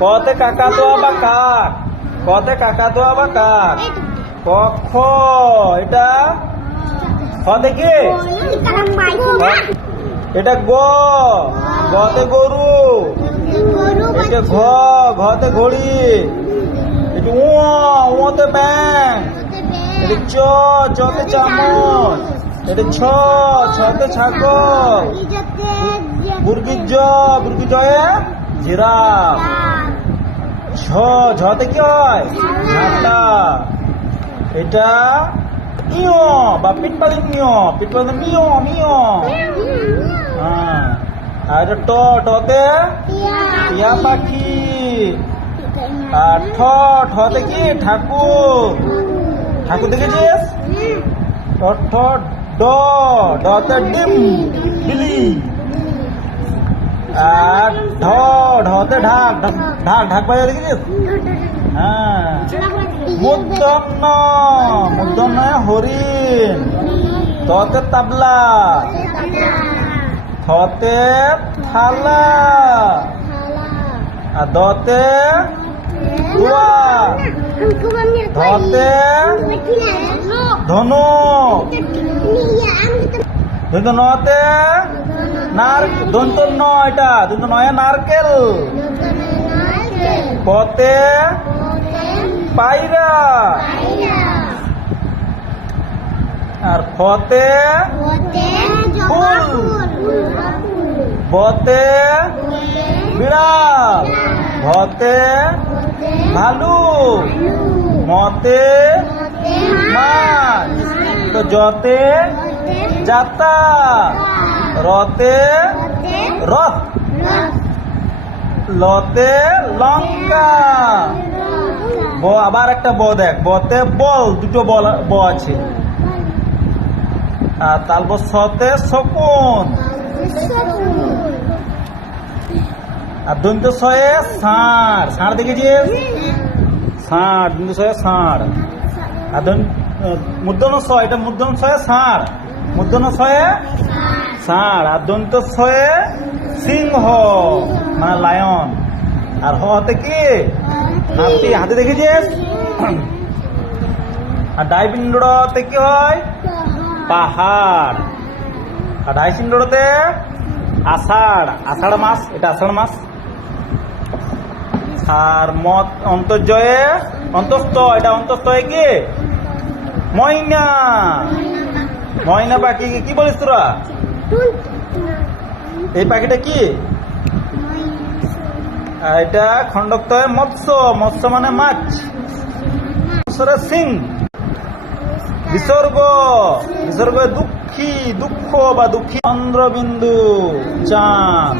কতে কাকাতুয়া বা কাক, কতে কাকাতুয়া বা কাক। ক খ, এটা খ দেখি, এটা গ, গতে গরু। এটা ঘ, ঘতে ঘড়ি। এটা উতে ব্যাং। এটা চ, চতে চামচ। এটা ছ, ছতে ছাগল। বুর্গির জ, বুর্গি জয়ে জিরাফ। ঝ, ঝতে কি হয়, ঝাঁটা। এটা ইয় বা পিটপালি মিয়, পিটপালি মিয় মিয়। হ্যাঁ, আর এটা ট, টতে টিয়া পাখি। আর ঠ, ঠতে কি ঠাকুর, ঠাকুর দেখেছিস। ঠ, ড, ডতে ডিম, বিলি। আর ঢ, ঢতে ঢাক, ঢাক ঢাক বাজে দেখেছিস। হ্যাঁ, মূর্ধন্য, মূর্ধন্য হরিণ। ততে তাবলা, থতে থালা। আর দতে দুয়ার, ধতে ধনুক। দন্ত নতে দন্ত ন, এটা দন্ত নয় নারকেল। পতে পায়রা। আর ফতে ফুল। বতে বিড়াল। ভতে ভালুক। মতে মাছ। তো জতে যাতা। রতে রথ। লতে লঙ্কা। ব, আবার একটা ব দেখ, বতে বল, দুটো বল ব আছে। আর তারপর সতে শকুন। আর দন্ত শয়ে ষাঁড়, ষাঁড় দেখেছিস। ষাঁড়, দন্ত শয়ে ষাঁড়। আর মূর্ধন্য ষ, এটা মূর্ধন্য শয়ে ষাঁড়, মূর্ধন্য শয়ে ষাঁড়। আর দন্ত শয়ে সিংহ মানে লায়ন। আর হতে কি হাতি, হাতি দেখেছিস। আর ডাইপিন্ডতে কি হয়, পাহাড়। আর ডাইসিন্ডতে আষাঢ়, আষাঢ় মাস, এটা আষাঢ় মাস। আর মত অন্তর্জয়ে অন্তস্থ, এটা অন্তস্থ কি ময়না। ময়না পাখি কি বলিস তোরা। এই পাখিটা কি, এটা খণ্ডক্ত মৎস্য, মৎস্য মানে মাছ। সিং। বিসর্গ, বিসর্গ দুঃখী, দুঃখ বা দুঃখী। চন্দ্রবিন্দু চাঁদ।